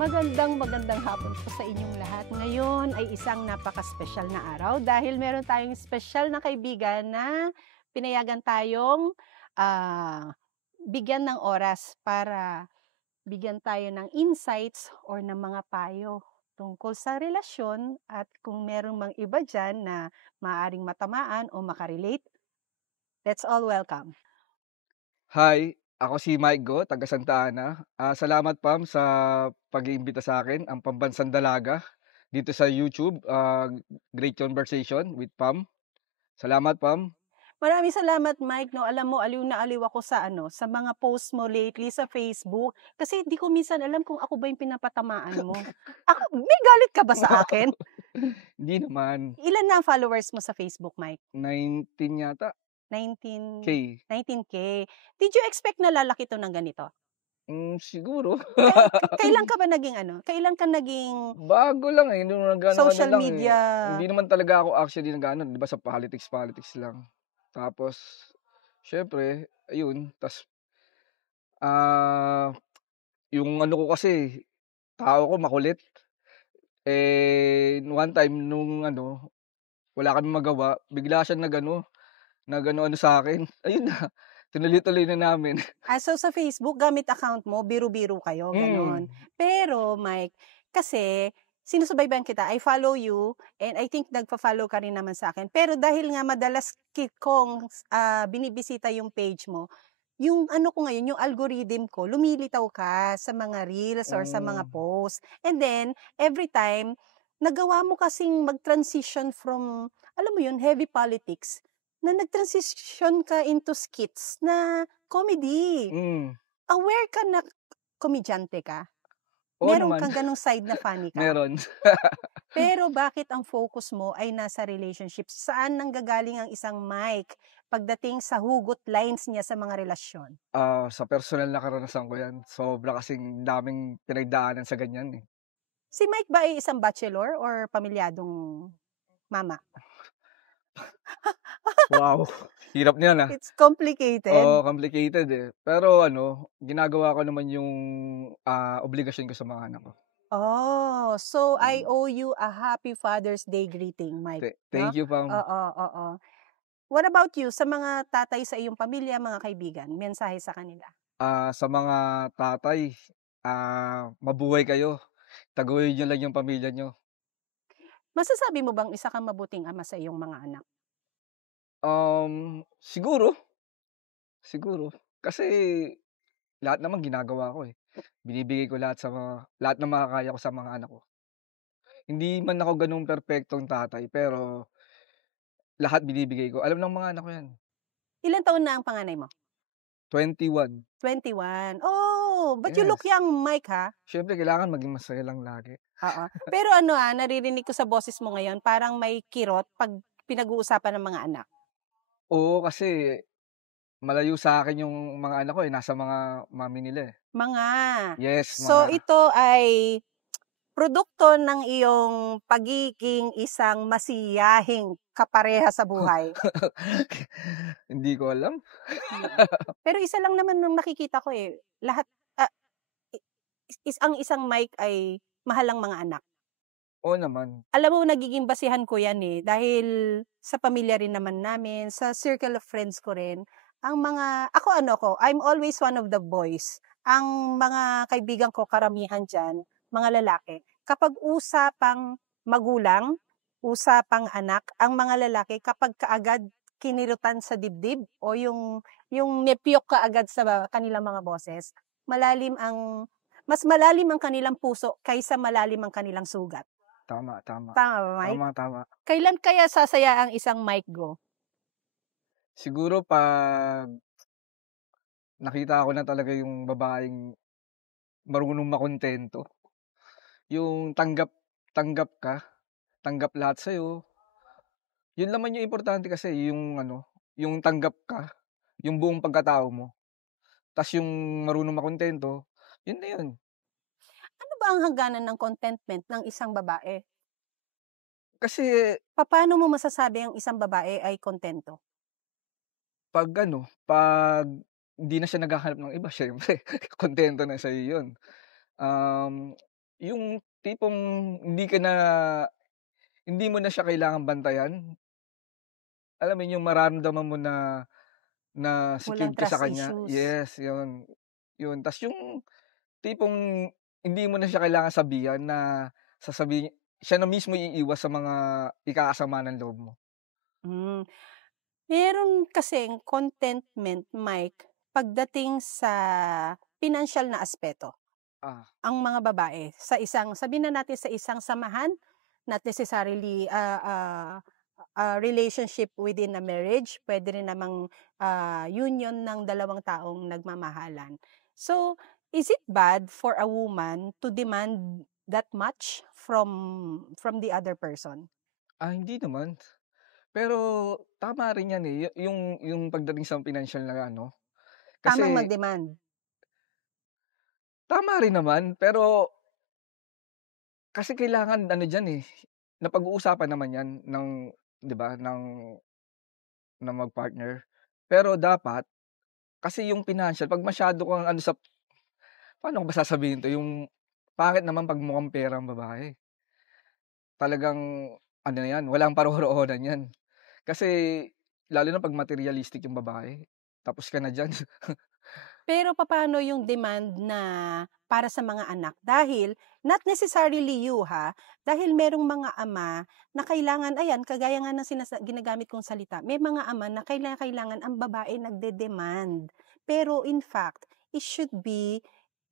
Magandang hapon po sa inyong lahat. Ngayon ay isang napaka-special na araw dahil meron tayong special na kaibigan na pinayagan tayong bigyan ng oras para bigyan tayo ng insights or ng mga payo tungkol sa relasyon at kung merong mga iba dyan na maaaring matamaan o makarelate. Let's all welcome. Hi, ako si Mike Go, taga Santa Ana. Salamat Pam sa pag-iimbita sa akin, ang Pambansang Dalaga, dito sa YouTube, Great Conversation with Pam. Salamat Pam. Maraming salamat, Mike. No, alam mo, aliw na aliw ako sa sa mga post mo lately sa Facebook kasi di ko minsan alam kung ako ba yung pinapatamaan mo. May galit ka ba sa akin? Hindi naman, Ilan na ang followers mo sa Facebook, Mike? 19 yata, 19 K. 19K. Did you expect na lalaki to ng ganito? Siguro. Kailan ka ba naging Kailan ka naging Bago lang nung social lang media? Hindi naman talaga ako actually nag-ano, 'di ba sa politics lang. Tapos, syempre, ayun, ah, yung ano ko kasi, tao ko makulit. One time nung wala kaming magawa, bigla siyang nag-ano sa'kin, ayun na, tinuloy-tuloy na namin. So sa Facebook, gamit account mo, biro-biro kayo, ganon. Pero, Mike, kasi sinusubaybayan kita, I follow you, and I think nagpa-follow ka rin naman sa akin. Pero dahil nga madalas kong binibisita yung page mo, yung ko ngayon, yung algorithm ko, lumilitaw ka sa mga reels or sa mga posts. And then, every time, nagawa mo kasing mag-transition from, alam mo yun, heavy politics, na nag-transition ka into skits na comedy. Aware ka na komedyante ka? Oo Meron naman. kang ganong side na funny ka? Meron. Pero bakit ang focus mo ay nasa relationship? Saan nanggagaling ang isang Mike pagdating sa hugot lines niya sa mga relasyon? Sa personal na karanasan ko 'yan, sobra kasing daming pinagdaanan sa ganyan, eh. Si Mike ba ay isang bachelor or pamilyadong mama? Wow, hirap niyan, It's complicated. Oo, complicated, eh. Pero ginagawa ko naman yung, obligasyon ko sa mga anak ko. Oh, so I owe you a happy Father's Day greeting, Mike, no? Thank you, Pam. Oo, oo. What about you, sa mga tatay sa iyong pamilya, mga kaibigan, mensahe sa kanila? Sa mga tatay, mabuhay kayo. Taguhin niyo lang yung pamilya niyo. Masasabi mo bang isa kang mabuting ama sa iyong mga anak? Siguro, siguro. Kasi lahat naman ginagawa ko, eh. Binibigay ko lahat ng makakaya ko sa mga anak ko. Hindi man ako gano'n perpektong tatay, pero lahat binibigay ko. Alam ng mga anak ko 'yan. Ilang taon na ang panganay mo? 21. 21. Oh, but you look Yes. young, Mike, ha? Siyempre kailangan maging masaya lang lagi. Oo. Pero naririnig ko sa boses mo ngayon, parang may kirot 'pag pinag-uusapan ng mga anak. Oo, kasi malayo sa'kin yung mga anak ko, eh, nasa mga mommy nila, eh. Mga. Yes, So mga ito ay produkto ng iyong pagiging isang masiyahing kapareha sa buhay. Hindi ko alam. Pero isa lang naman ng nakikita ko, eh, lahat ang isang Mike ay mahal ang mga anak. Oo naman. Alam mo, nagiging basehan ko 'yan, eh, dahil sa pamilya rin naman namin, sa circle of friends ko rin, ang mga I'm always one of the boys. Ang mga kaibigan ko karamihan diyan, mga lalaki. Kapag usapang magulang, usapang anak, ang mga lalaki kapag kaagad kinirutan sa dibdib o yung nepyok kaagad sa kanilang mga boses, mas malalim ang kanilang puso kaysa malalim ang kanilang sugat. Tama, tama. Tama ba, Mike? Tama, tama. Kailan kaya sasaya ang isang Mike Go? Siguro 'pag nakita ko na talaga yung babaeng marunong makuntento. Yung tanggap tanggap ka, tanggap lahat sa'yo. Yun naman yung importante kasi yung tanggap ka, yung buong pagkatao mo. Tas yung marunong makuntento, yun na yun. Ano ba ang hangganan ng contentment ng isang babae? Kasi Papaano mo masasabi ang isang babae ay kontento? 'pag hindi na siya naghahanap ng iba siyempre kontento na sa'yo yun. Um, Yung tipong hindi mo na siya kailangang bantayan. Alam mo yung mararamdaman mo na Walang secured ka sa trust kanya. issues. Yes, yun. Yun, ta's yung tipong hindi mo na siya kailangang sabihan na sasabihin siya na mismo iiwas sa mga ikakasama ng loob mo. Hmm. Meron kasing contentment, Mike, pagdating sa pinansiyal na aspeto. Ah, Ang mga babae sa isang sabihin na natin sa isang samahan, not necessarily, relationship within a marriage, puwede rin namang, union ng dalawang taong nagmamahalan. So, is it bad for a woman to demand that much from the other person? hindi naman. Pero tama rin yan, eh, yung pagdating sa pinansiyal na ano, Tamang kasi mag-demand. tama rin naman, pero kasi kailangan ano diyan, eh, napag-uusapan naman yan 'di ba, ng mag-partner. Pero dapat kasi yung financial 'pag masyado kang ano sa paano ko ba sasabihin 'to, yung pangit naman 'pag mukhang pera ang babae. Talagang ano na yan, walang paroroonan yan. Kasi lalo na 'pag materialistic yung babae, tapos ka na diyan. Pero papaano yung demand na para sa mga anak? Dahil not necessarily you dahil merong mga ama na kailangan ayan kagaya nga ng ginagamit kong salita, may mga ama na kailangan ang babae nagde-demand. Pero in fact, it should be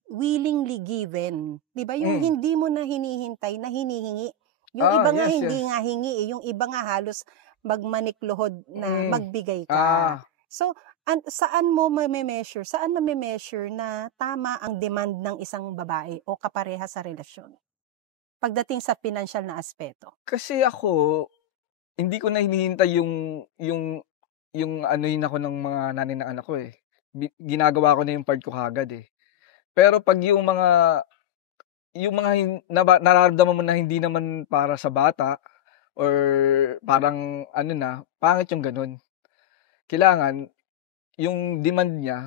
willingly given, 'di ba? Yung Hmm, hindi mo na hinihintay na hinihingi. Yung iba nga yes, hindi yes. nga hingi, yung iba nga halos magmanikluhod na Hmm, magbigay ka. ah, So, saan mame-measure na tama ang demand ng isang babae o kapareha sa relasyon, pagdating sa pinansiyal na aspeto? kasi ako hindi ko na hinihintay yung anuhin ako ng mga nanay ng anak ko, eh. Ginagawa ko na yung part ko kaagad, eh. Pero 'pag yung mga nararamdaman mo na hindi naman para sa bata or parang ano na, pangit yung gano'n. Kailangan yung demand niya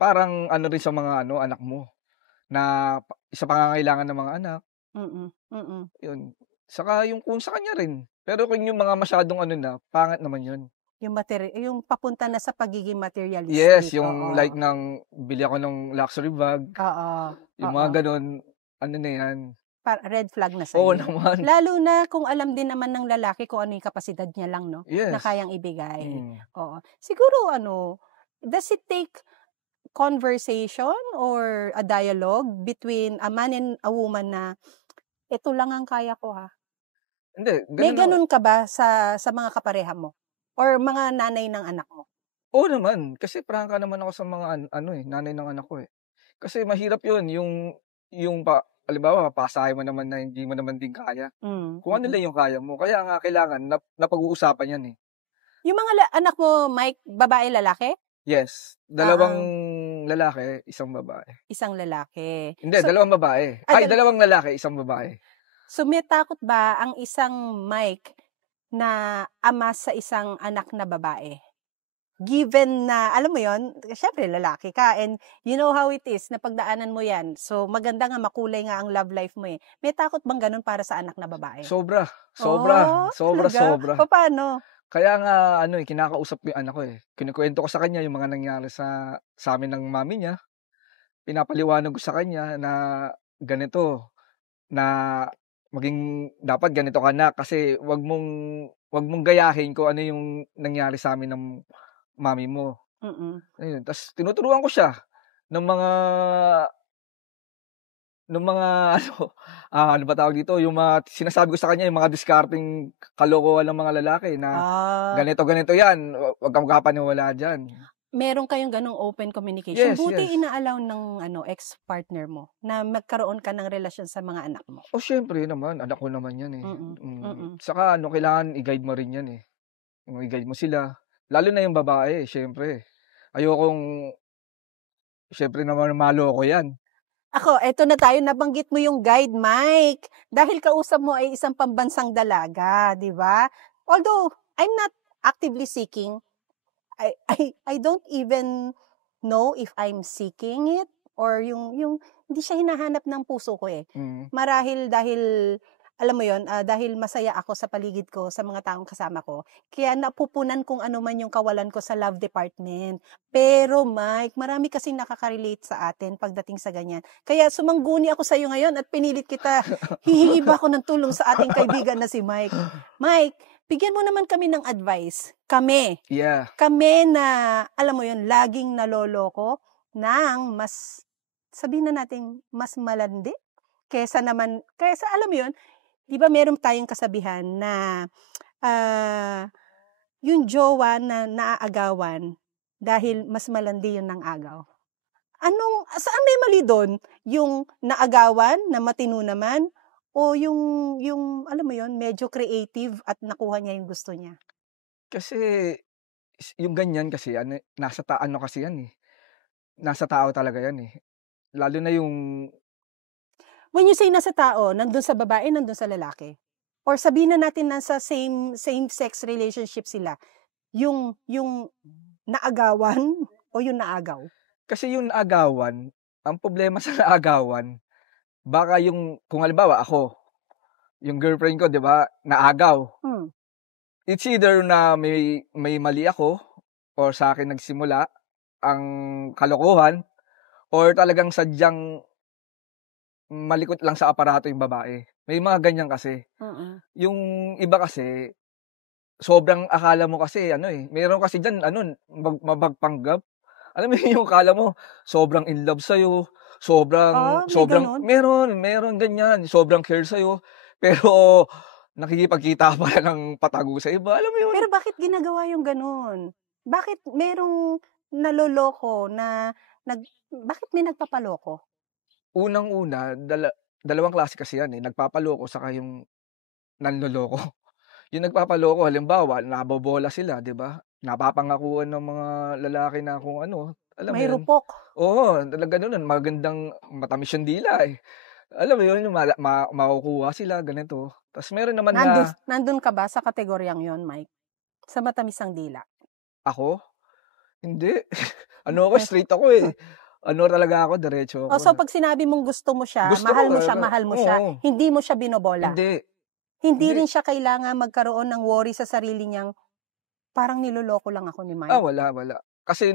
parang ano rin sa mga ano, anak mo na sa pangangailangan ng mga anak, Mm, mm. yun. Saka yung kung sa kanya rin. Pero kung yung mga masyadong ano na, pangit naman yun. Yung papunta na sa pagiging Yes, materialistic, yung like oo. ng bili ako ng luxury bag, Oo, yung oo. mga gano'n, ano na yan. Red flag na Oo sa'yo yun. naman. Lalo na kung alam din naman ng lalaki kung ano yung kapasidad niya lang 'no, na Yes. kayang ibigay, Mm. oo. Siguro ano, does it take conversation or a dialogue between a man and a woman na, "Eto lang ang kaya ko Hindi, May gano'n naman. gano'n ka ba sa mga kapareha mo or mga nanay ng anak mo? Oo naman, kasi prangka naman ako sa mga ano, eh, nanay ng anak ko, eh. Kasi mahirap yun, yung halimbawa papasahin mo naman na hindi mo naman din kaya. Kung ano Mm. lang yung kaya mo. Kaya nga kailangan napag-uusapan yan, eh. Yung mga anak mo, Mike, babae, lalaki? Yes, dalawang Oo, lalaki, isang babae. isang lalaki. Hindi, dalawang babae. Ay, Dal dalawang lalaki, isang babae. So, may takot ba ang isang Mike na ama sa isang anak na babae? Given na, alam mo yon, siyempre lalaki ka and you know how it is, napagdaanan mo yan. So, maganda nga, makulay nga ang love life mo eh. May takot bang ganun para sa anak na babae? Sobra, sobra, Oh, sobra, talaga? sobra. Papaano? Kaya nga ano, eh, kinakausap ko yung anak ko, eh. Kinukuwento ko sa kanya yung mga nangyari sa'min ng mommy niya. Pinapaliwanag ko sa kanya na ganito, na dapat ganito ka na kasi 'wag mong gayahin kung ano yung nangyari sa'min ng mommy mo, Mm. ayun. Ta's tinuturuan ko siya ng mga ano, ano ba tawag dito, yung mga sinasabi ko sa kanya yung mga diskarteng kalokohan ng mga lalaki na Ah, ganito, ganito yan, 'wag kang magpapaniwala diyan. meron kayong ganong open communication. Yes, Buti yes. ina-allow ng ex-partner mo na magkaroon ka ng relasyon sa mga anak mo. Siyempre naman, anak ko naman yan, eh. Mm, mm. Saka ano, kailangan i-guide mo rin yan, eh. Yung i-guide mo sila, lalo na yung babae siyempre. Ayokong siyempre naman maloko yan. Ako, eto na tayo, nabanggit mo yung guide, Mike. Dahil kausap mo ay isang pambansang dalaga, di ba? Although, I'm not actively seeking, I don't even know if I'm seeking it or yung hindi siya hinahanap ng puso ko eh. Mm. Marahil dahil, alam mo yon, dahil masaya ako sa paligid ko, sa mga taong kasama ko, kaya napupunan kung ano man yung kawalan ko sa love department. Pero Mike, marami kasing nakaka-relate sa atin pagdating sa ganyan. Kaya sumangguni ako sa iyo ngayon at pinilit kita, hihingi ba ako ng tulong sa ating kaibigan na si Mike. Mike, bigyan mo naman kami ng advice. Kami Yeah. na, alam mo yun, laging naloloko ng mas, sabihin na natin, mas malandi. Kesa alam mo yun, di ba meron tayong kasabihan na yung jowa na naaagawan dahil mas malandi yun ng agaw. Saan may mali doon? Yung naagawan na matino naman o yung alam mo yun, medyo creative at nakuha niya yung gusto niya? Kasi yung ganyan kasi nasa ano kasi yan eh. Nasa tao talaga yan eh. Lalo na yung When you say nasa tao, nandun sa babae, nandun sa lalaki? Or sabihin na natin nasa same-sex relationship sila, yung naagawan o yung naagaw? kasi yung naagawan, ang problema sa naagawan, baka kung halimbawa ako, yung girlfriend ko, 'di ba, naagaw. It's either na may mali ako or sa akin nagsimula ang kalokohan or talagang sadyang malikot lang sa aparato yung babae. May mga ganyan kasi. Yung iba kasi, sobrang akala mo kasi, meron kasi dyan, mabagpanggap. Alam mo yung akala mo, sobrang in love sa'yo, sobrang, meron ganyan, sobrang care sa'yo, pero nakikipagkita pa ng patago sa iba, alam mo yun. Pero bakit ginagawa yung ganun? Bakit merong naloloko bakit may nagpapaloko? Unang-una, dalawang klase kasi yan eh. Nagpapaloko saka yung nanloloko. Yung nagpapaloko, halimbawa, nabobola sila, di ba? Napapangakuan ng mga lalaki na kung ano. Alam mo May yun? rupok. Oo, talaga nun. Magandang matamis yung dila eh. Alam mo yun, makukuha sila, ganito. Tapos meron naman Nandun ka ba sa kategoryang yon, Mike? Sa matamis ang dila? Ako? Hindi. Straight ako eh. Talaga ako, diretso ako. So pag sinabi mong gusto mo siya, mahal mo siya, hindi mo siya binobola? Hindi rin siya kailangan magkaroon ng worry sa sarili niyang, parang niloloko lang ako ni Mike? Wala. Kasi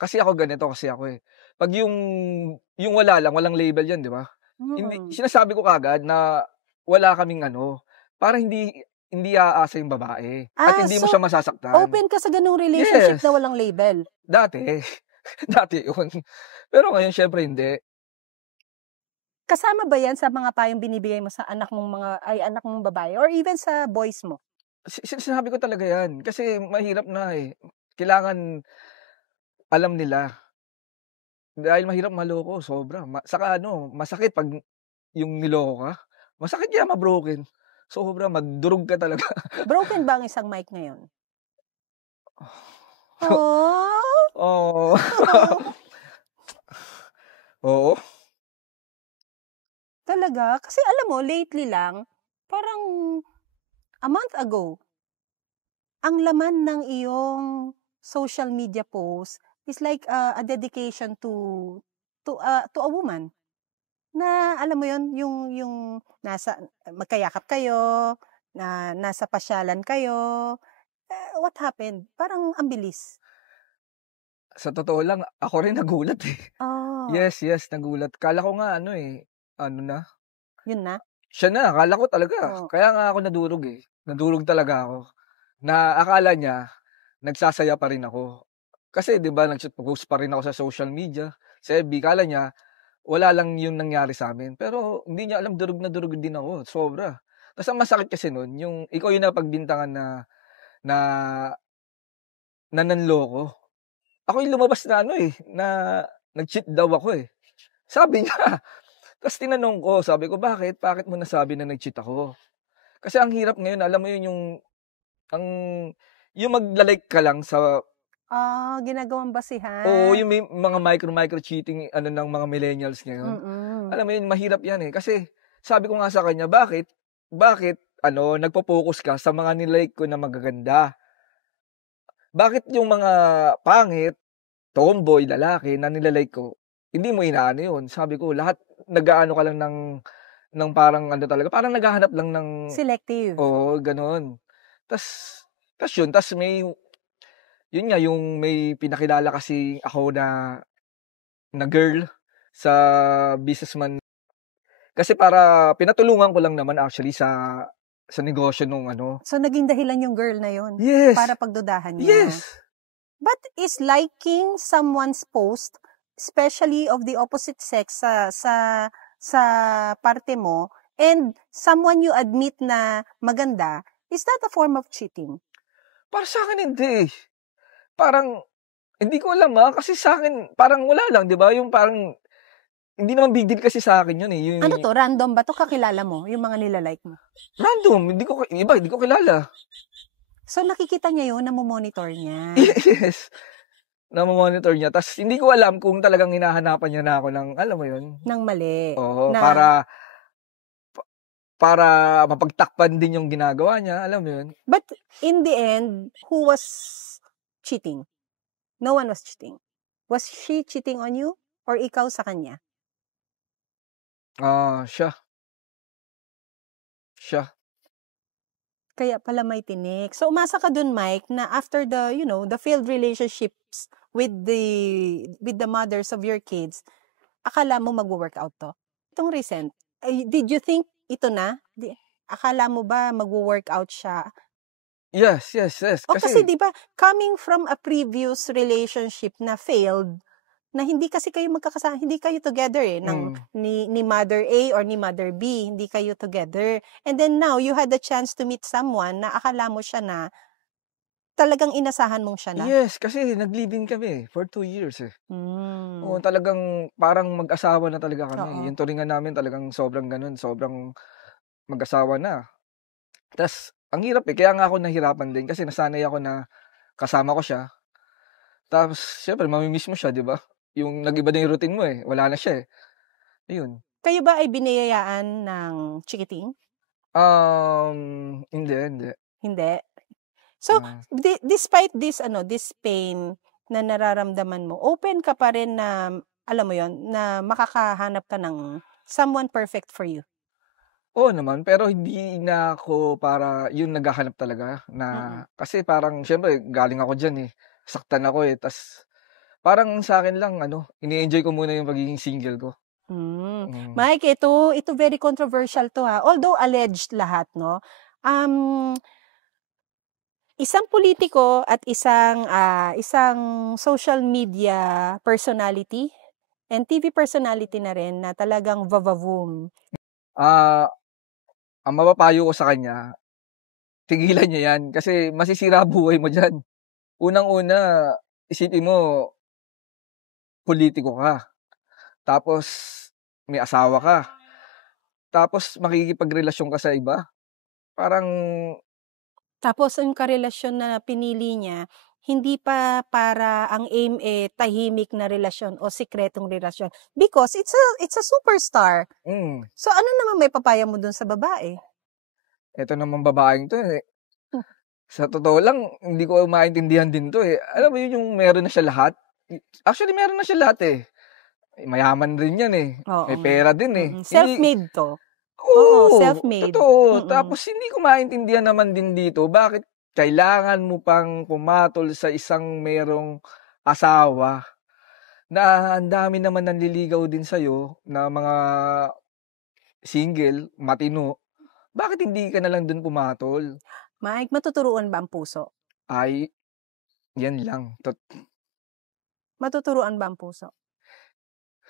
kasi ako ganito kasi ako eh. Pag yung wala lang, walang label yan, di ba? Hindi, sinasabi ko kagad na wala kaming para hindi aasa yung babae. At hindi mo siya masasaktan. Open ka sa ganung relationship na walang label? Dati. Dati yun. Pero ngayon, syempre hindi. Kasama ba yan sa mga payong binibigay mo sa anak mong babae or even sa boys mo? Sinasabi ko talaga yan. Kasi mahirap na eh. Kailangan alam nila. Dahil mahirap maloko, sobra. Saka masakit pag yung niloko ka. Masakit yan, mabroken. Sobra, magdurog ka talaga. Broken ba ang isang Mike ngayon? Oo. Oo. Talaga? Kasi alam mo, lately lang, parang a month ago, ang laman ng iyong social media post is like a dedication to a woman. Na alam mo yon, yung nasa magkayakap kayo, na nasa pasyalan kayo. What happened? Parang ang bilis. Sa totoo lang, ako rin nagulat eh. Yes, nagulat. Kala ko nga na. Yun na? Siya na, akala ko talaga. Kaya nga ako nadurog eh. Nadurog talaga ako. Na akala niya, nagsasaya pa rin ako. Kasi 'di ba, nag-post pa rin ako sa social media. Sa FB, kala niya, wala lang yung nangyari sa amin. Pero hindi niya alam, durog na durog din ako. Sobra. Tapos ang masakit kasi nun, yung ikaw yung napagbintangan na nanloko. Ako yung lumabas na na nag-cheat daw ako eh. Sabi niya. Tapos tinanong ko, sabi ko, bakit? Bakit mo nasabi na nag-cheat ako? Kasi ang hirap ngayon, alam mo yun, yung magla-like ka lang sa... ginagawang basihan. Oo, yung may mga micro cheating ng mga millennials ngayon. Alam mo yun, mahirap yan eh. Kasi sabi ko nga sa kanya, bakit nagpo-focus ka sa mga nilike ko na magaganda? Bakit yung mga pangit, tomboy, lalaki na nilalike ko, hindi mo inaano yun. Sabi ko, lahat nag-aano ka lang ng parang ano talaga, parang naghahanap lang ng Selective. oo, gano'n. Tas yun, tas yun nga, yung may pinakilala kasi ako na girl sa businessman. Kasi para pinatulungan ko lang naman actually sa negosyo nung ano. So, naging dahilan yung girl na yun Yes! para pagdudahan niya. Yes! But is liking someone's post, especially of the opposite sex sa parte mo, and someone you admit na maganda, is that a form of cheating? Para sa'kin hindi. Parang hindi ko alam, kasi sa'kin parang wala lang, 'di ba? Yung parang hindi naman big deal kasi sa'kin yun, eh. Ano to? Random ba to? Kakilala mo? Yung mga nilalike mo? Random. Hindi ko kilala. So, nakikita niya yun, namomonitor niya. Yes. Namomonitor niya. Tas hindi ko alam kung talagang hinahanapan niya na ako ng, alam mo yun? Ng mali. Oo, Na, para mapagtakpan din yung ginagawa niya, alam mo yun? but in the end, who was cheating? No one was cheating. Was she cheating on you? Or ikaw sa kanya? Siya. Kaya pala may tinik. So, umasa ka dun, Mike, na after the, the failed relationships with the mothers of your kids, akala mo magwo-workout to? Itong recent, did you think ito na? Akala mo ba magwo-workout siya? Yes. Kasi di ba, coming from a previous relationship na failed, na hindi kasi kayo magkakasama, hindi kayo together ni Mother A or ni Mother B, hindi kayo together. And then now, you had the chance to meet someone na akala mo siya na, talagang inasahan mong siya na. Yes, kasi nag-live-in kami for 2 years, eh. Oo, talagang parang mag-asawa na talaga kami. Oo. Yung turingan namin talagang sobrang ganun, sobrang mag-asawa na. Tas, ang hirap, kaya nga ako nahirapan din kasi nasanay ako na kasama ko siya. Tapos, syempre, mamimiss mo siya, di ba? Yung nag-iba na yung routine mo, wala na siya, Ayun. Kayo ba ay biniyayaan ng chikiting? Hindi. Hindi. So, despite this pain na nararamdaman mo, open ka pa rin na, alam mo yon, na makakahanap ka ng someone perfect for you? Oo naman, pero hindi na ako para yung naghahanap talaga na, kasi parang syempre galing ako diyan, saktan ako, tas parang sa akin lang ini-enjoy ko muna yung pagiging single ko. Mike, ito very controversial to, ha. Although alleged lahat, no? Isang politiko at isang social media personality and TV personality na rin na talagang vavavoom. Ang mapapayo ko sa kanya, tigilan niya yan kasi masisira buhay mo diyan. Unang-una, isipin mo, politiko ka. Tapos may asawa ka. Tapos makikipagrelasyon ka sa iba. Tapos yung karelasyon na pinili niya, hindi pa para ang aim tahimik na relasyon o sikretong relasyon. Because it's a superstar. So ano naman may papaya mo dun sa babae? Ito naman babaeng to, Sa totoo lang, hindi ko maintindihan din to, Alam mo yun yung meron na siya lahat? Actually, meron na siya lahat, Mayaman rin yan, May pera din, Self-made to. Oo, self-made. Totoo. Tapos hindi ko maintindihan naman din dito, bakit kailangan mo pang pumatol sa isang merong asawa na ang dami naman nanliligaw din sa'yo na mga single, matino. Bakit hindi ka na lang dun pumatol? Mike, matuturuan ba ang puso? Ay, yan lang. Matuturuan ba ang puso?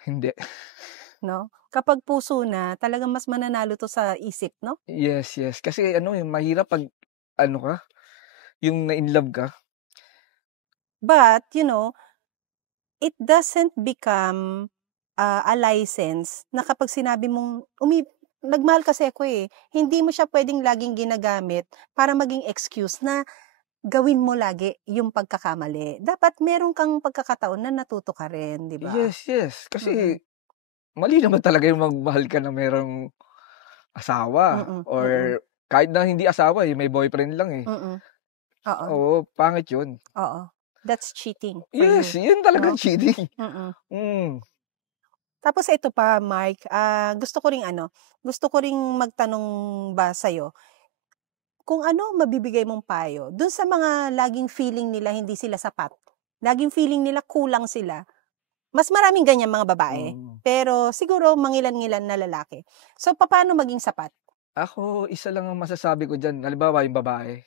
Hindi. No? Kapag puso na, talagang mas mananalo to sa isip, no? Yes. Kasi yung mahirap pag ka, yung na-inlove ka. But, it doesn't become a license na kapag sinabi mong, nagmahal kasi ako hindi mo siya pwedeng laging ginagamit para maging excuse na gawin mo lagi yung pagkakamali. Dapat meron kang pagkakataon na natuto ka rin, di ba? Yes. Kasi, mali naman talaga yung magmahal ka na merong asawa. Or kahit na hindi asawa, may boyfriend lang Oo, pangit yun. Oo. That's cheating for Yes, you. yun talagang cheating. Tapos ito pa, Mike, gusto ko ring magtanong ba sa'yo, kung ano mabibigay mong payo dun sa mga laging feeling nila hindi sila sapat. Laging feeling nila kulang sila. Mas maraming ganyan mga babae, Mm. pero siguro mangilan-ngilan na lalaki. So, papaano maging sapat? Ako, isa lang ang masasabi ko diyan, halimbawa yung babae,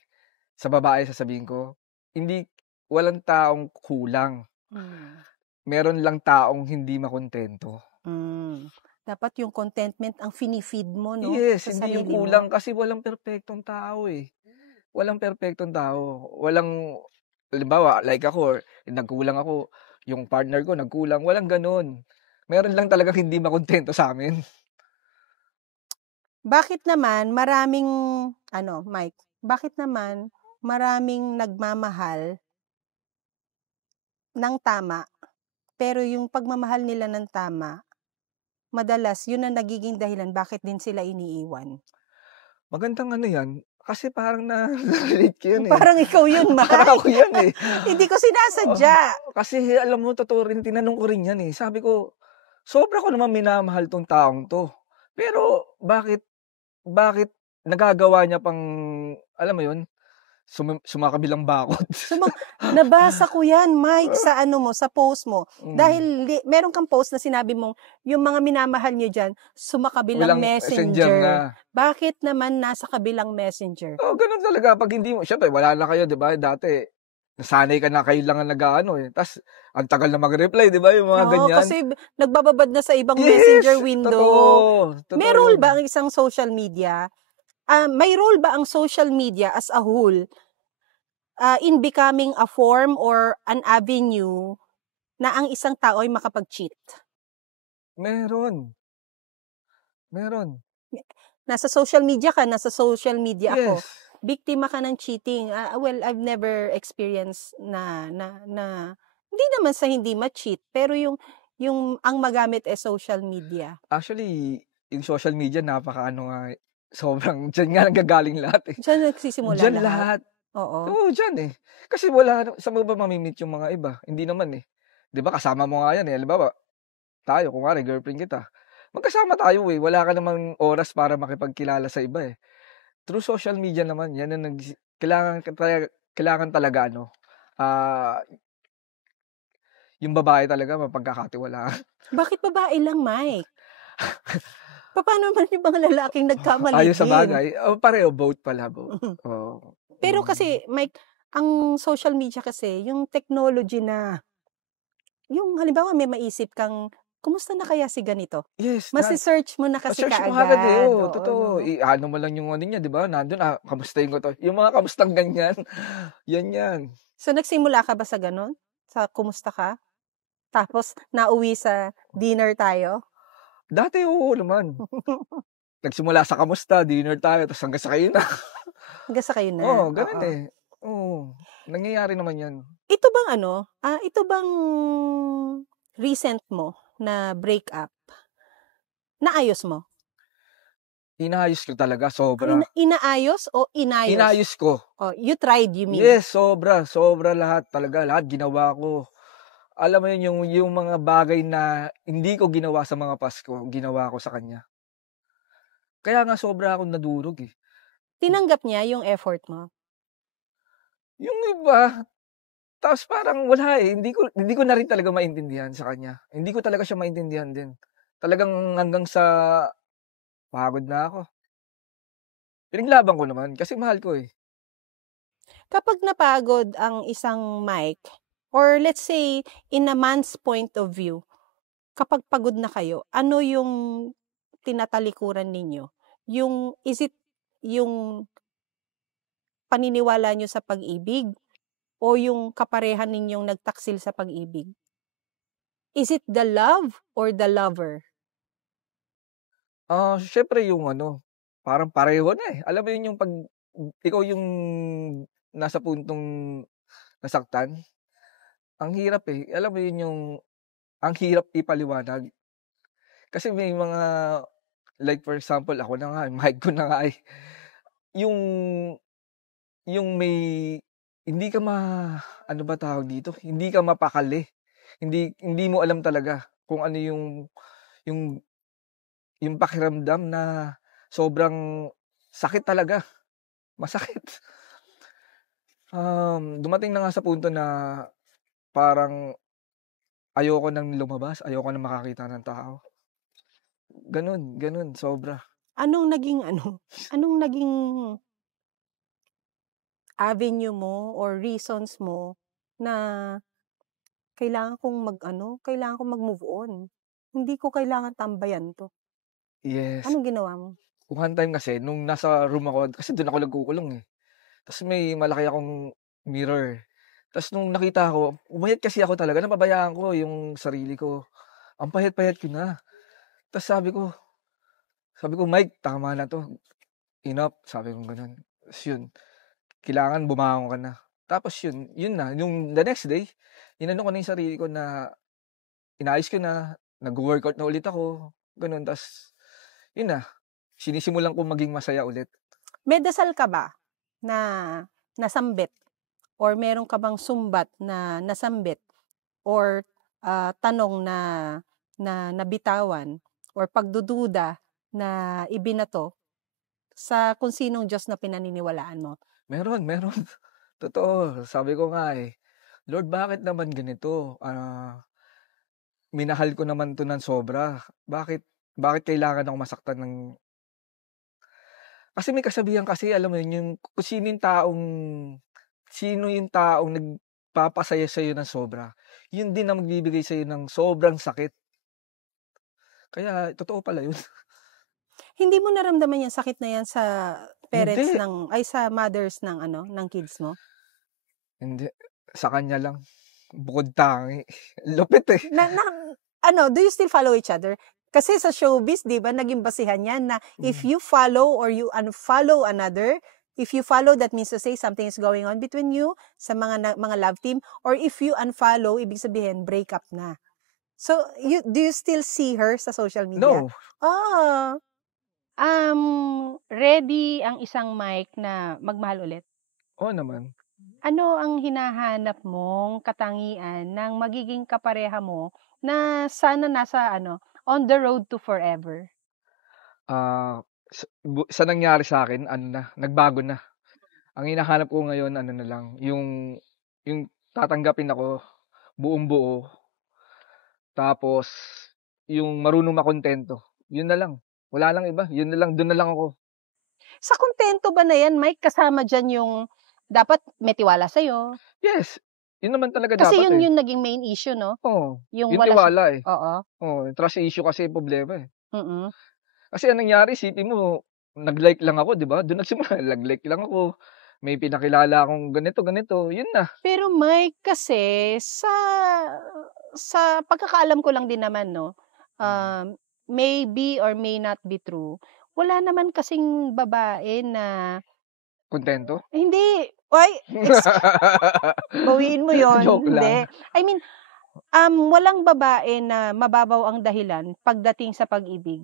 sa babae sasabihin ko, hindi walang taong kulang, Hmm. meron lang taong hindi makuntento. Dapat yung contentment ang fini-feed mo 'no, Yes, sa hindi yung sarili mo. kulang kasi walang perpektong tao, eh. Walang perpektong tao. Walang halimbawa, like ako, nagkulang ako, yung partner ko nagkulang, walang gano'n. Meron lang talagang hindi makuntento sa'min. Bakit naman maraming Mike, bakit naman maraming nagmamahal ng tama, pero yung pagmamahal nila ng tama, madalas yun ang nagiging dahilan bakit din sila iniiwan? Magandang ano 'yan, kasi parang na-relate ko 'yan, eh. Parang ikaw yun, Parang Mike. ako 'yan, eh. Hindi ko Oo, sinasadya. kasi alam mo totoo rin, tinanong ko rin 'yan, eh. Sabi ko, sobra ko naman minamahal 'tong taong 'to, pero bakit bakit nagagawa niya pang alam mo 'yun, sumakabilang bakod. Nabasa ko yan, Mike, sa sa post mo. Hmm, Dahil meron kang post na sinabi mong, yung mga minamahal niyo dyan, sumakabilang walang messenger na. messenger. Bakit naman nasa kabilang messenger? Oo, gano'n talaga 'pag hindi mo siyempre wala na kayo 'di ba, dati nasanay ka na kayo lang ang nag-aano, eh, ta's ang tagal na mag-reply 'di ba, yung mga Oo, ganyan. kasi nagbababad na sa ibang messenger Yes! window. Totoo, May totoo role 'yun. ba ang isang social media? May role ba ang social media as a whole, in becoming a form or an avenue na ang isang tao ay makapag-cheat? Meron, meron. Nasa social media ako. Yes. Biktima ka ng cheating. Well, I've never experienced na hindi naman sa hindi ma-cheat, pero yung ang magamit eh social media. Actually, yung social media napakaano nga, eh, sobrang diyan nga nanggagaling lahat, eh. Diyan nagsisimula Diyan lahat. lahat. Oo. Oo, diyan, eh. Kasi wala saan mo ba mami-meet yung mga iba? Hindi naman, eh. 'Di ba kasama mo nga yan, eh, halimbawa tayo kunwari girlfriend kita, magkasama tayo, eh, wala ka namang oras para makipagkilala sa iba, eh. Through social media naman yan ang kailangan talaga ano, ah, yung babae talaga mapagkakatiwalaan. Bakit babae lang, Mike? Papaano naman yung mga lalaking nagkamali Ayos sa din? bagay, pareho both pala, both. Oo, Pero hmm. kasi, Mike, ang social media kasi, yung technology na, yung halimbawa may maisip kang, kumusta na kaya si ganito? Yes, Mase-search mo na kasi ma-search mo kaagad, eh, kaagad, oo, oo, totoo. 'no? I-ano mo lang yung ano niya 'di ba, nandun, kamustahin ko 'to, yung mga kamustang ganyan, yan yan. So, nagsimula ka ba sa gano'n? Sa kumusta ka? Tapos nauwi sa dinner tayo? Dati oo naman, nagsimula sa kamusta, dinner tayo, tas hanggang sa kayo na. Hanggang sa kayo Oo, na, ganun, oo. eh, oo, nangyayari naman yan. Ito bang recent mo na breakup, naayos mo? Inayos ko talaga sobra. Inaayos o inayos? Inayos ko. Oh, you tried, you mean? Yes, sobra, sobra lahat talaga, lahat ginawa ko. Alam mo yun, yung mga bagay na hindi ko ginawa sa mga Pasko, ginawa ko sa kanya. Kaya nga sobra akong nadurog, eh. Tinanggap niya yung effort mo? Yung iba, tapos parang wala, eh, hindi ko na rin talaga maintindihan sa kanya. Hindi ko talaga siya maintindihan din. Talagang hanggang sa pagod na ako. Pinaglaban ko naman kasi mahal ko, eh. Kapag napagod ang isang Mike, or let's say, in a man's point of view, kapag pagod na kayo, ano yung tinatalikuran ninyo? Is it yung paniniwala niyo sa pag-ibig o yung kaparehan ninyong nagtaksil sa pag-ibig? Is it the love or the lover? Siyempre yung ano, parang pareho na, eh. Alam mo yun yung 'pag ikaw yung nasa puntong nasaktan, ang hirap, eh. Alam mo yun yung ang hirap ipaliwanag. Kasi may mga like for example, ako na nga, mahig ko na nga, eh. Yung yung may hindi ka ano ba tawag dito, hindi ka mapakali. Hindi hindi mo alam talaga kung ano yung yung pakiramdam na sobrang sakit talaga, masakit. Dumating na nga sa punto na parang ayoko nang lumabas, ayoko nang makakita ng tao. Gano'n, sobra. Anong naging avenue mo or reasons mo na kailangan kong mag-move on. Hindi ko kailangan tambayan 'to. Yes. Anong ginawa mo? One time kasi nung nasa room ako, kasi do'n ako nagkukulong, eh. Ta's may malaki akong mirror. Ta's nung nakita ko, umayat kasi ako talaga, napabayaan ko yung sarili ko. Ang payat-payat ko na. Ta's sabi ko, "Mike, tama na 'to, enough." Sabi kong gano'n. Ta's yun, kailangan bumangon ka na. Tapos yun na, yung the next day, inano ko na yung sarili ko na inayos ko na, nagwo-workout na ulit ako, gano'n. Ta's yun na, sinisimulan kong maging masaya ulit. May dasal ka ba na nasambit or meron ka bang sumbat na nasambit or tanong na nabitawan or pagdududa na ibinato sa kung sinong Diyos na pinaniniwalaan mo? Meron. Totoo, sabi ko nga, eh, "Lord, bakit naman ganito? Minahal ko naman 'to ng sobra. Bakit kailangan akong masaktan ng." Kasi may kasabihan kasi, alam mo yun, yung kung sino yung taong nagpapasaya sa'yo ng sobra, yun din ang magbibigay sa'yo ng sobrang sakit. Kaya totoo pala yun. Hindi mo naramdaman yung sakit na yan sa parents Hindi, sa mothers ng kids mo? hindi. Sa kanya lang, bukod tangi. Lupit, eh. Do you still follow each other? Kasi sa showbiz, 'di ba, naging basihan 'yan na if you follow or you unfollow another, if you follow, that means to say something is going on between you sa mga love team, or if you unfollow, ibig sabihin break up na. So, do you still see her sa social media? No. Oh. Ready ang isang Mike na magmahal ulit? Oo naman. Ano ang hinahanap mong katangian ng magiging kapareha mo na sana nasa on the road to forever? Sa nangyari sa'kin, ano na, nagbago na. Ang hinahanap ko ngayon ano na lang, yung tatanggapin ako buong-buo, tapos yung marunong makuntento, yun na lang. Wala nang iba, yun na lang, dun na lang ako. Sa kontento ba na 'yan, Mike, kasama diyan yung dapat may tiwala sa'yo? Yes, yun naman talaga Kasi dapat, yun eh. yung naging main issue, 'no? Oo, Yung yung wala siya. tiwala, eh. Oo. Oo, yung trust issue kasi yung problema, eh. Mm. Kasi anong nangyari, isipin mo, nag-like lang ako, 'di ba? Dun nagsimula, nag-like lang ako, may pinakilala akong ganito, yun na. Pero Mike, kasi sa pagkakaalam ko lang din naman, 'no, Mm. may be or may not be true, wala naman kasing babae na Kuntento? hindi, ay, bawiin mo yon, Joke lang. hindi. I mean, walang babae na mababaw ang dahilan pagdating sa pag-ibig.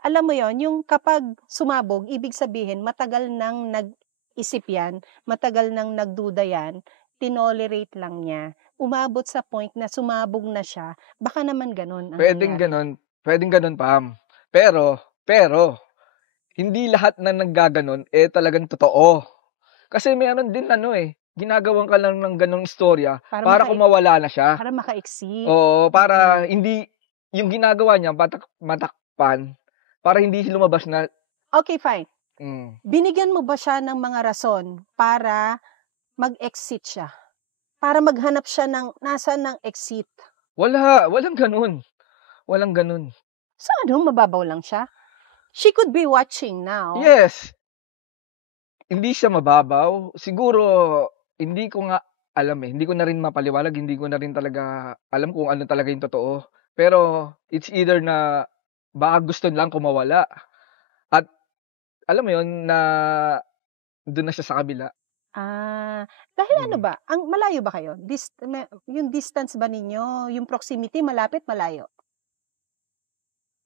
Alam mo yon, yung kapag sumabog, ibig sabihin matagal nang nag-isip yan, matagal nang nagduda yan, tinolerate lang niya. Umabot sa point na sumabog na siya, baka naman gano'n ang nangyari. Puwedeng gano'n, Pam. Pero hindi lahat na naggaganon, eh, talagang totoo. Kasi meron din ano, eh, ginagawan ka lang ng gano'ng istorya para mawala na siya. Para maka-exit. Oo, para hindi yung ginagawa niya matakpan, para hindi lumabas na. Okay, fine. Hmm. Binigyan mo ba siya ng mga rason para mag-exit siya? Para maghanap siya ng nasaan ang exit? Walang gano'n. So mababaw lang siya? She could be watching now. Yes, hindi siya mababaw. Siguro hindi ko nga alam, eh, hindi ko na rin mapaliwanag, hindi ko na rin talaga alam kung ano talaga yung totoo. Pero it's either na baka gusto lang ko mawala at alam mo yun, na dun na siya sa kabila. Dahil ano Mm. ba, malayo ba kayo? Yung distance ba ninyo, yung proximity, malapit, malayo?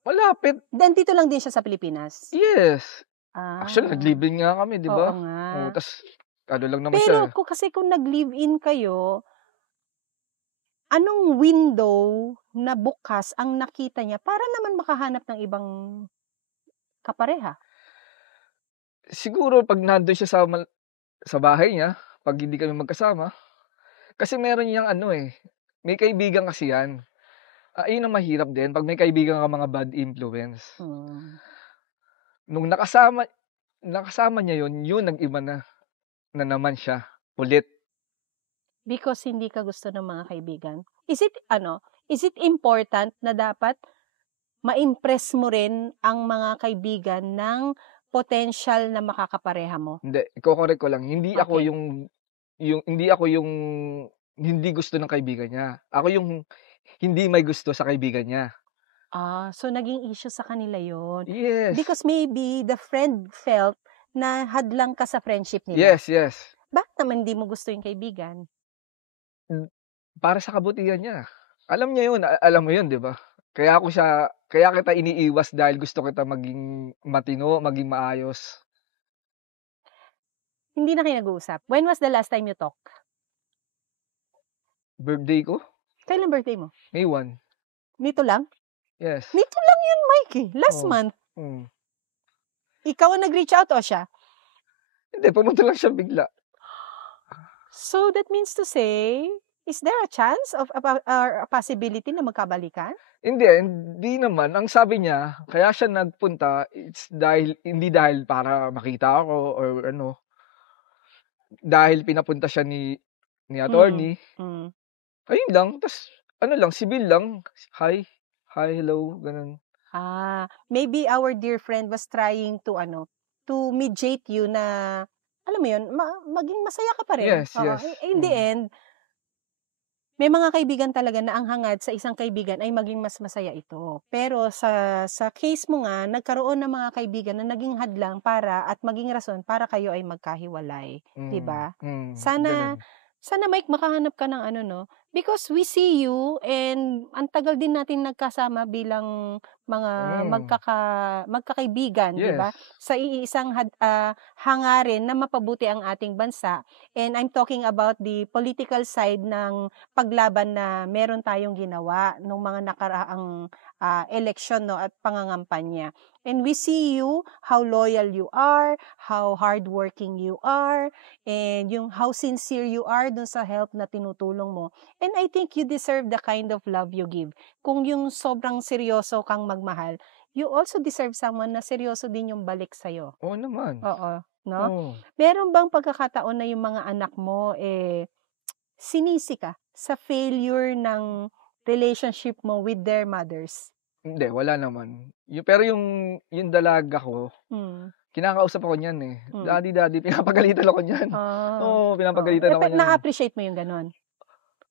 Malapit, Dito lang din siya sa Pilipinas? yes. Actually Ah, nag-live-in nga kami, 'di oo ba? nga. Tas ano lang naman Pero siya. kung nag-live-in kayo, anong window na bukas ang nakita niya para naman makahanap ng ibang kapareha? Siguro 'pag nandun siya sa bahay niya, 'pag hindi kami magkasama, kasi meron niyang ano, may kaibigan kasi 'yan. Ayun ang mahirap din 'pag may kaibigan kang mga bad influence. Nung nakasama niya yun nag-iba na naman siya, ulit. Because hindi ka gusto ng mga kaibigan? Is it important na dapat ma-impress mo rin ang mga kaibigan ng potential na makakapareha mo? Hindi, iko-correct ko lang, hindi ako Okay. yung hindi gusto ng kaibigan niya. Ako yung hindi may gusto sa kaibigan niya. So naging issue sa kanila yon. Yes. Because maybe the friend felt na hadlang ka sa friendship nila. Yes, yes. Bakit naman hindi mo gusto yung kaibigan? Para sa kabutihan niya. Alam niya yun, alam mo yun, 'di ba? Kaya kita iniiwas dahil gusto kita maging matino, maging maayos. Hindi na kayo nag-uusap. When was the last time you talk? Birthday ko, Kailan birthday mo? May 1. Nito lang? Yes. Nito lang yun, Mike, last Oo. month. Mm. Ikaw ang nag-reach out o siya? Hindi, pumunta lang siya bigla. So that means to say, is there a chance of a possibility na magkabalikan? Hindi naman. Ang sabi niya, kaya siya nagpunta, hindi dahil para makita ako or ano. Dahil pinapunta siya ni attorney. Ayun lang. Tas civil lang. Hi, hello, ganun. Maybe our dear friend was trying to mediate you na, alam mo yun, maging masaya ka pa rin. Yes, yes. In the end, may mga kaibigan talaga na ang hangad sa isang kaibigan ay maging mas masaya ito. Pero sa case mo nga, nagkaroon ng mga kaibigan na naging hadlang at maging rason para kayo ay magkahiwalay. 'Di ba? Ganun. Sana Mike, makahanap ka ng because we see you and ang tagal din natin nagkasama bilang mga magkakaibigan, 'di ba? Yes. Sa iisang hangarin na mapabuti ang ating bansa. And I'm talking about the political side ng paglaban na meron tayong ginawa nung mga nakaraang eleksyon at pangangampanya. And we see you, how loyal you are, how hardworking you are, and yung how sincere you are dun sa help na tinutulong mo. And I think you deserve the kind of love you give. Kung yung sobrang seryoso kang magmahal, you also deserve someone na seryoso din yung balik sa'yo. Oo naman. Oo, no? Oo. Meron bang pagkakataon na yung mga anak mo, sinisi ka sa failure ng relationship mo with their mothers? Hindi, wala naman. Pero yung dalaga ko, kinakausap ako niyan eh. Daddy, pinapagalitan ako niyan. Oo, pinapagalitan ako niyan. Na-appreciate mo yung ganon?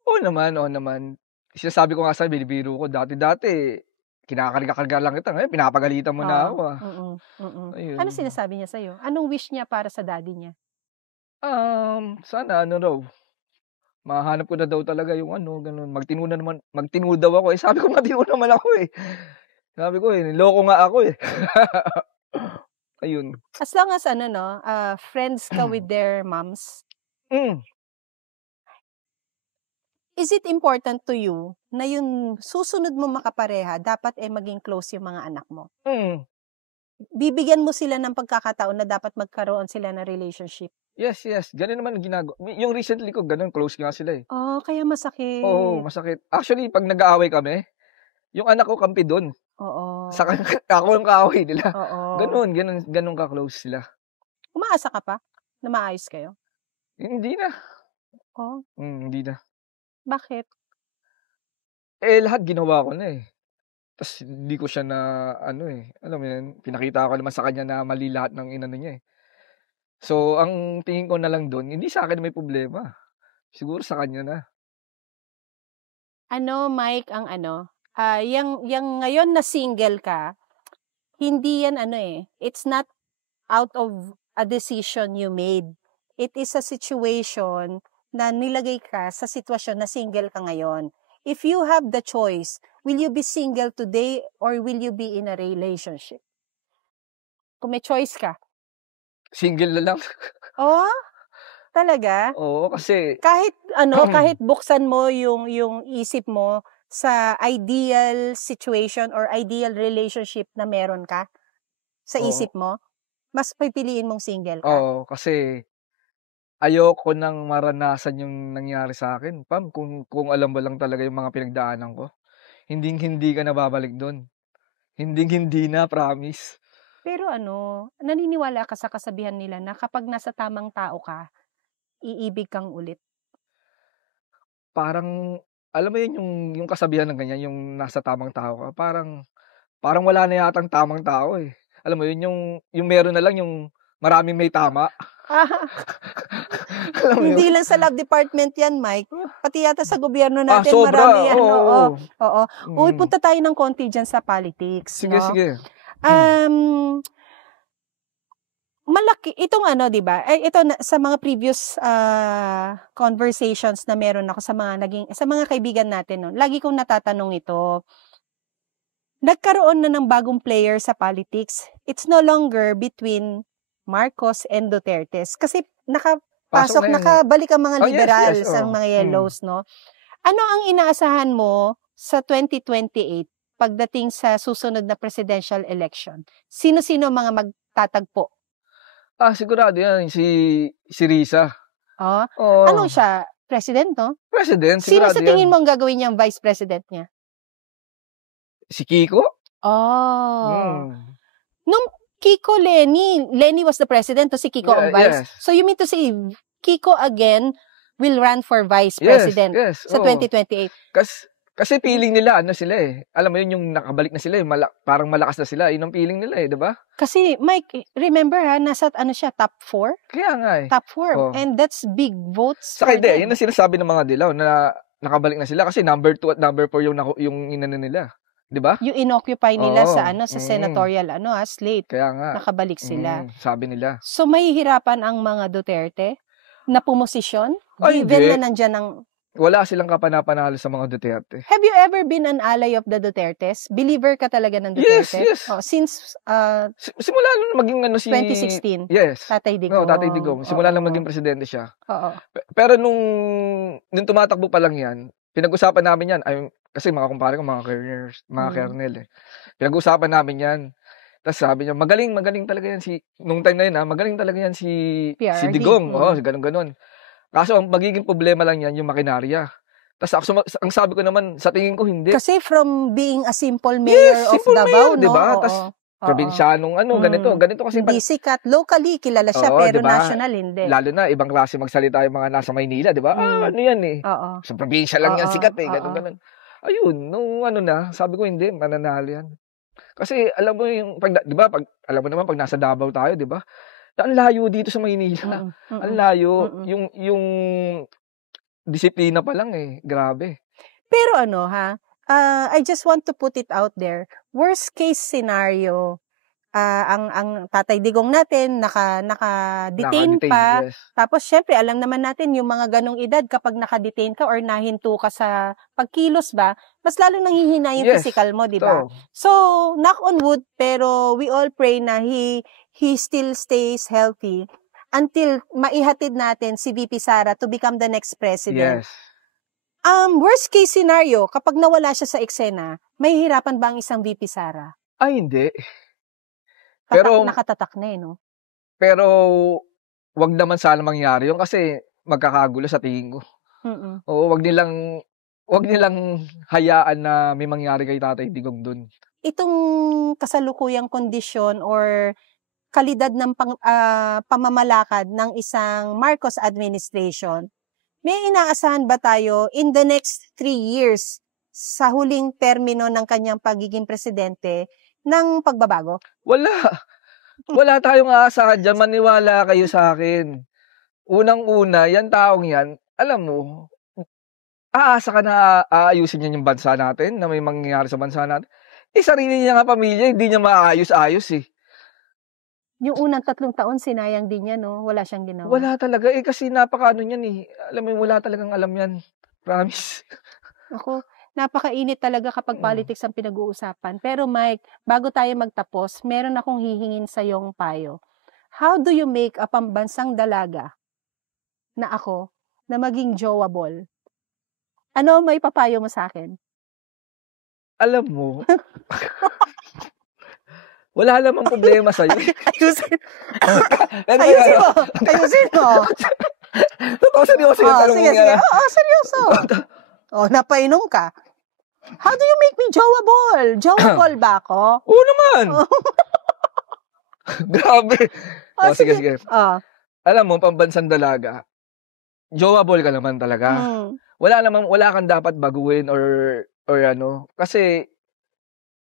Oo naman. Sinasabi ko nga sa'yo, binibiro ko, dati, kinakarga-karga lang kita. Ngayon, pinapagalitan mo na ako Ayun. Ano sinasabi niya sa'yo? Anong wish niya para sa daddy niya? Sana raw, mahanap ko na daw talaga yung ganun. Magtino daw ako. Sabi ko, matino naman ako eh. Sabi ko niloko nga ako eh. Ayun. As long as friends ka with their moms, is it important to you na yung susunod mo makapareha, dapat maging close yung mga anak mo? Bibigyan mo sila ng pagkakataon na dapat magkaroon sila ng relationship? Yes. Ganun naman ginagawa. Yung recently ko, ganun, close nga sila eh. Kaya masakit. Oo, masakit. Actually, pag nag-aaway kami, yung anak ko kampi doon. Oo. Ako yung kaaway nila. Oo. Ganun ka-close sila. Umaasa ka pa na maayos kayo? Hindi na. Hindi na. Bakit? Lahat ginawa ko na eh. Tapos hindi ko siya na alam mo yun, pinakita ko naman sa kanya na mali lahat ng inano niya eh. So, ang tingin ko na lang doon, hindi sa akin may problema. Siguro sa kanya na. Mike, ang yung ngayon na single ka, hindi yan it's not out of a decision you made. It is a situation na nilagay ka sa sitwasyon na single ka ngayon. If you have the choice, will you be single today or will you be in a relationship? Kung may choice ka. Single na lang. Talaga? Oo, kasi kahit kahit buksan mo yung isip mo sa ideal situation or ideal relationship na meron ka sa Oo. isip mo, mas pipiliin mong single ka. Oo, kasi ayoko nang maranasan yung nangyari sa'kin. Pam, kung alam mo lang talaga yung mga pinagdaanan ko, hinding-hindi ka na babalik dun. Hinding-hindi na, promise. Pero naniniwala ka sa kasabihan nila na kapag nasa tamang tao ka, iibig kang ulit? Parang, alam mo yun yung kasabihan ng ganyan, yung nasa tamang tao ka, parang wala na yatang tamang tao, eh. Alam mo yun, yung meron na lang yung maraming may tama. Alam mo yun? Hindi lang sa love department yan, Mike. Pati yata sa gobyerno natin Sobra, marami yan. oo. Oo. Uy, punta tayo ng konti dyan sa politics, Sige, no? sige. Malaki itong 'di ba? Ito sa mga previous conversations na meron ako sa mga kaibigan natin, no. Lagi kong natatanong ito. Nagkaroon na ng bagong player sa politics. It's no longer between Marcos and Duterte. Kasi nakabalik ang mga liberal sa mga yellows, no. Ano ang inaasahan mo sa 2028 pagdating sa susunod na presidential election? Sino-sino mga magtatagpo? Sigurado yan, si Risa. Oo. Ano siya? President, no? President, Sino sigurado sa tingin mo ang gagawin niyang vice president niya? Si Kiko? Nung Kiko Lenny was the president, to si Kiko ang vice. Yes. So you mean to say, Kiko again will run for vice president sa 2028? Kasi feeling nila, sila eh. Alam mo yun, yung nakabalik na sila eh. Parang malakas na sila. Yun ang feeling nila eh, di ba? Kasi, Mike, remember nasa siya, top 4? Kaya nga eh. Top 4. And that's big votes. Saka hindi, yun ang sinasabi ng mga dilaw na nakabalik na sila kasi number 2 at number 4 yung inano nila. Di ba? Yung inoccupy nila sa senatorial slate. Kaya nga. Nakabalik sila. Sabi nila. So, mahihirapan ang mga Duterte na pumosisyon? Given na nandyan ang... Wala silang kapanapanalo sa mga Duterte. Have you ever been an ally of the Dutertes? Believer ka talaga ng Duterte? Yes. Since simula nung maging 2016? Yes. Tatay Digong. Tatay Digong. Simula nang maging presidente siya. Oo. Pero nung tumatakbo pa lang yan, pinag-usapan namin yan. Kasi mga kumpare ko, mga kernel eh. Pinag-usapan namin yan. Tapos sabi niya, magaling talaga yan nung time na yun magaling talaga yan si Digong. Ganun. Kaso ang magiging problema lang yan, yung makinarya. Tapos ang sabi ko naman, sa tingin ko hindi. Kasi from being a simple mayor of Davao, no? Diba? Tapos probinsyanong ganito kasi. Hindi sikat. Locally, kilala siya, pero diba? National, hindi. Lalo na, ibang klase magsalita yung mga nasa Maynila, di ba? Ano yan eh. Sa probinsya lang yan sikat eh, ganun. Ayun, nung sabi ko hindi, mananalo yan. Kasi alam mo yung, di ba, alam mo naman pag nasa Davao tayo, di ba? Ang layo dito sa Maynila. Ang layo. Yung disiplina pa lang eh. Grabe. Pero I just want to put it out there. Worst case scenario, ang Tatay Digong natin naka-detain pa. Yes. Tapos syempre alam naman natin yung mga ganong edad kapag naka-detain ka or nahinto ka sa pagkilos ba, mas lalo nanghihina yung physical mo, di ba? So, knock on wood, pero we all pray na he still stays healthy until maihatid natin si VP Sara to become the next president. Yes. Worst case scenario, kapag nawala siya sa eksena, mahihirapan ba ang isang VP Sara? Ay, hindi. Pero nakatatak na no? Pero wag naman sana mangyari yun kasi magkakagulo sa tingin ko. Oo, wag nilang hayaan na may mangyari kay Tatay Digong dun. Itong kasalukuyang kondisyon or kalidad ng pamamalakad ng isang Marcos administration, may inaasahan ba tayo in the next 3 years sa huling termino ng kanyang pagiging presidente ng pagbabago? Wala tayong aasahan dyan. Maniwala kayo sa akin. Unang-una, yan taong yan, alam mo, aasa ka na aayusin niya yung bansa natin, na may mangyayari sa bansa natin. Sarili niya nga pamilya, hindi niya maayos-ayos eh. Yung unang 3 taon, sinayang din niya, no? Wala siyang ginawa. Wala talaga kasi napakaano niyan eh. Alam mo, wala talagang alam yan. Promise. Ako, napakainit talaga kapag politics ang pinag-uusapan. Pero Mike, bago tayo magtapos, meron akong hihingin sa iyong payo. How do you make a pambansang dalaga na ako na maging jowable, ano may papayo mo sa akin? Alam mo, wala namang problema sa'yo. Ayusin. Ano ba Ayusin yan? mo. Ayusin mo. Totoo, seryoso yung tanong Sige, mo sige. yan. Oo, seryoso. Napainom ka. How do you make me jowable? Jowable ba ako? Oo naman. Grabe. Sige, sige. Alam mo, pambansang dalaga, jowable ka naman talaga. Wala kang dapat baguhin or ano. Kasi,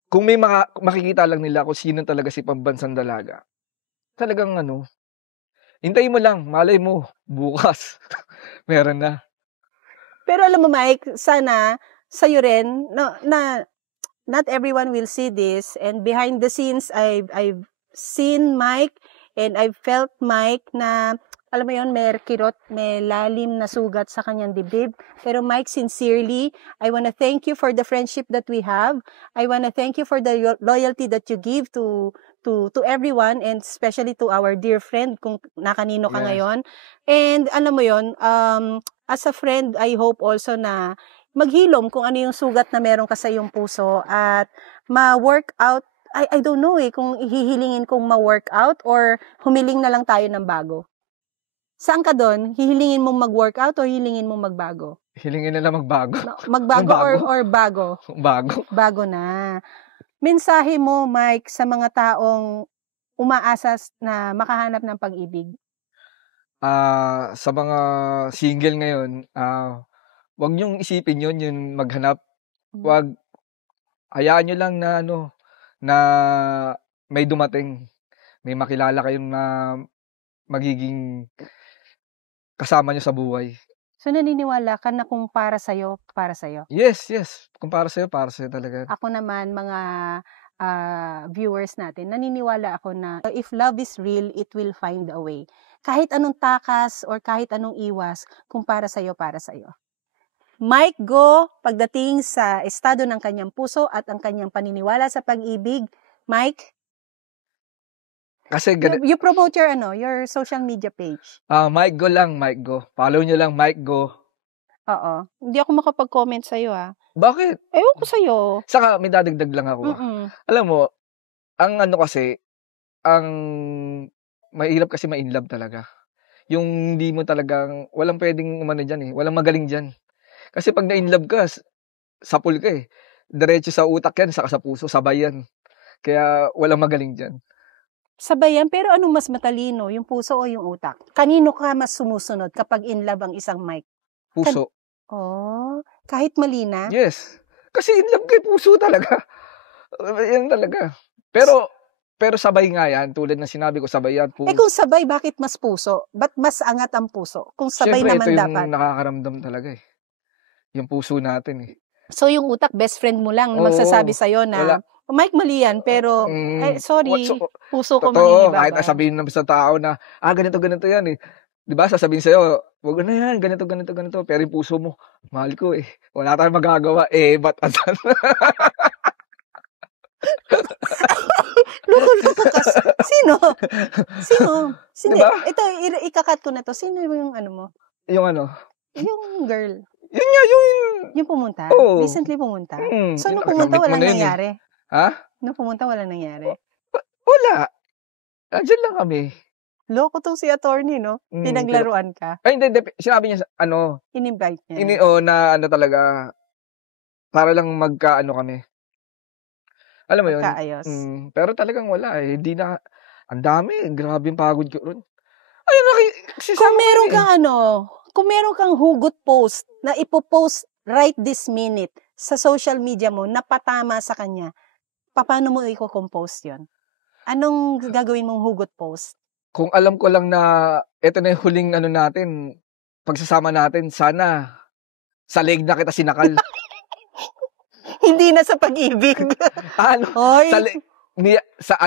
kung may makikita lang nila kung sino talaga si pambansang dalaga, talagang ano, hintayin mo lang, malay mo, bukas, meron na. Pero alam mo, Mike, sana sa'yo rin, na not everyone will see this, and behind the scenes, I've seen Mike, and I've felt Mike na, alam mo yun, may kirot, may lalim na sugat sa kanyang dibdib. Pero Mike, sincerely, I wanna thank you for the friendship that we have. I wanna thank you for the loyalty that you give to everyone, and especially to our dear friend, kung nakanino ka ngayon. And alam mo yun, as a friend, I hope also na maghilom kung ano yung sugat na meron ka sa iyong puso, at ma-work out. I don't know kung hihilingin kong ma-work out or humiling na lang tayo ng bago. Saan ka doon? Hihilingin mong mag-workout o hihilingin mong magbago? Hilingin na lang magbago. Magbago or bago? Bago. Bago na. Mensahe mo, Mike, sa mga taong umaasa na makahanap ng pag-ibig? Sa mga single ngayon, wag niyong isipin yun, yung maghanap. Wag, hayaan nyo lang na na may dumating. May makilala kayong na magiging kasama nyo sa buhay. So, naniniwala ka na kung para sa'yo, para sa'yo? Yes. Kung para sa'yo talaga. Ako naman, mga viewers natin, naniniwala ako na if love is real, it will find a way. Kahit anong takas or kahit anong iwas, kung para sa'yo, para sa'yo. Mike Go, pagdating sa estado ng kanyang puso at ang kanyang paniniwala sa pag-ibig, Mike, kasi you promote your social media page. Mike Go lang, Mike Go. Follow nyo lang, Mike Go. Oo. Hindi ako makapag-comment sa'yo, Bakit? Ewan ko sa'yo. Saka, may dadagdag lang ako. Alam mo, ang mahirap kasi ma-inlove talaga. Yung hindi mo talagang, walang pwedeng dyan walang magaling dyan. Kasi pag na-inlove ka, sapul ka diretso sa utak yan, saka sa puso, sabay yan. Kaya, walang magaling dyan. Sabay yan, pero anong mas matalino, yung puso o yung utak? Kanino ka mas sumusunod kapag in love ang isang Mike? Puso. Kahit mali na? Yes. Kasi in love kay puso talaga. Yan talaga. Pero sabay nga yan, tulad na sinabi ko, sabay yan. Kung sabay, bakit mas puso? Ba't mas angat ang puso? Kung sabay Siyempre, naman ito yung dapat. nakakaramdam talaga Yung puso natin So, yung utak, best friend mo lang, magsasabi sa'yo na, Mike, mali yan, pero, sorry, puso ko mangingibabaw. Kahit sabihin naman sa tao na, ganito yan Diba, sasabihin sa'yo, wag na yan, ganito. Pero yung puso mo, mahal ko wala tayong magagawa, ba't asan? Loko-loko ka. Sino? Diba? Ito, ikakat ko na to. Sino yung mo? Yung Yung girl. Yun nga, yung pumunta? Oo. Recently pumunta? So, nung pumunta, walang nangyari? Nung pumunta, walang nangyari? Wala. Diyan lang kami. Loko tong si attorney, no? Pinaglaruan ka. Ay, hindi. Sinabi niya, in-invite niya. Na talaga, para lang kami. Alam mo yun? Magkaayos. Pero talagang wala hindi na, ang dami, grabe yung pagod ko ron. Ayun, kung meron kang hugot post na ipopost right this minute sa social media mo na patama sa kanya, paano mo i-compose yun? Anong gagawin mong hugot post? Kung alam ko lang na ito na yung huling natin, pagsasama natin, sana sa leg na kita sinakal. Hindi na sa pag-ibig. Oy. Sa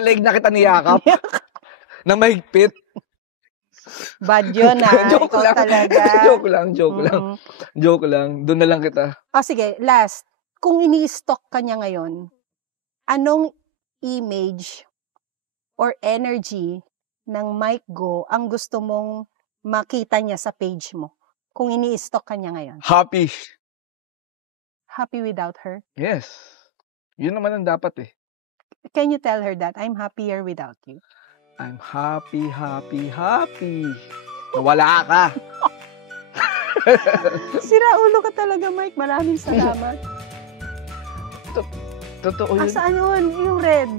leg na kita niyakap. Na mahigpit. Bad yun joke lang. Talaga. Joke lang. Doon na lang kita. Sige, last. Kung ini-stalk ka niya ngayon, anong image or energy ng Mike Go ang gusto mong makita niya sa page mo? Kung ini-stalk ka niya ngayon. Happy. Happy without her? Yes. Yun naman ang dapat eh. Can you tell her that I'm happier without you? I'm happy, happy, happy. Nawala ka. Sira ulo ka talaga, Mike. Maraming salamat. Totoo yun. Asaan yun? Yung red.